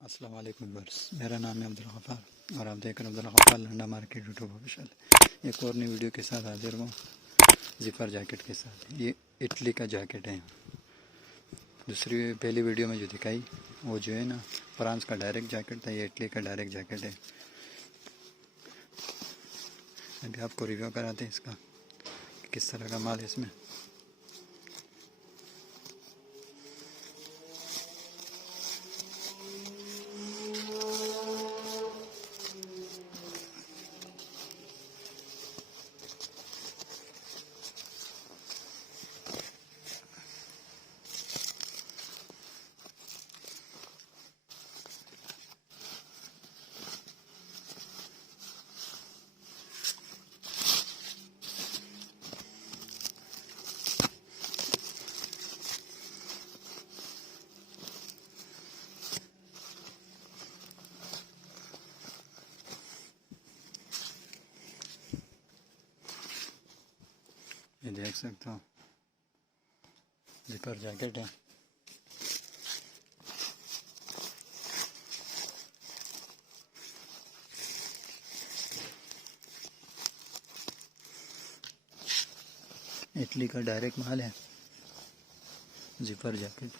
अस्सलाम वालेकुम व्यूअर्स, मेरा नाम है अब्दुल गफ्फार और आप देख रहे हैं Abdul Gaffar Landa Market YouTube official. एक और नई वीडियो के साथ हाजिर हूँ, जिपर जैकेट के साथ। ये इटली का जैकेट है। पहली वीडियो में जो दिखाई वो जो है ना, फ्रांस का डायरेक्ट जैकेट था। ये इटली का डायरेक्ट जैकेट है। अभी आपको रिव्यू कराते हैं इसका, किस तरह का माल है इसमें। ये देख सकते हो, जिपर जैकेट है। इटली का डायरेक्ट माल है, जिपर जैकेट।